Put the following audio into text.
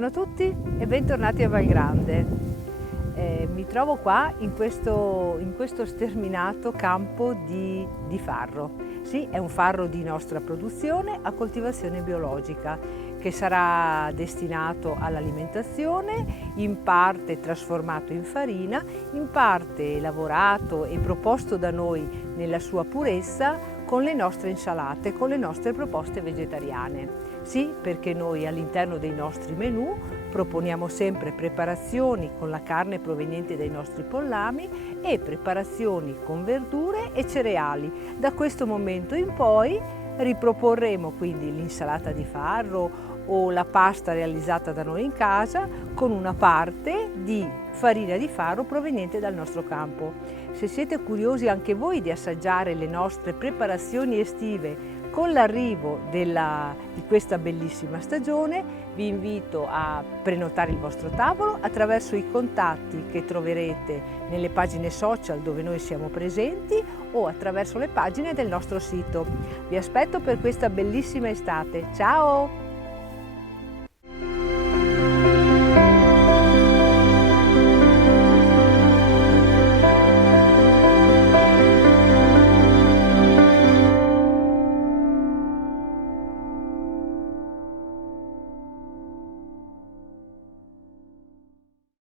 Buongiorno a tutti e bentornati a Valgrande. Mi trovo qua in questo sterminato campo di farro. Sì, è un farro di nostra produzione a coltivazione biologica che sarà destinato all'alimentazione, in parte trasformato in farina, in parte lavorato e proposto da noi nella sua purezza con le nostre insalate, con le nostre proposte vegetariane. Sì, perché noi all'interno dei nostri menù proponiamo sempre preparazioni con la carne proveniente dai nostri pollami e preparazioni con verdure e cereali. Da questo momento in poi riproporremo quindi l'insalata di farro o la pasta realizzata da noi in casa con una parte di farina di farro proveniente dal nostro campo. Se siete curiosi anche voi di assaggiare le nostre preparazioni estive con l'arrivo di questa bellissima stagione, vi invito a prenotare il vostro tavolo attraverso i contatti che troverete nelle pagine social dove noi siamo presenti o attraverso le pagine del nostro sito. Vi aspetto per questa bellissima estate. Ciao!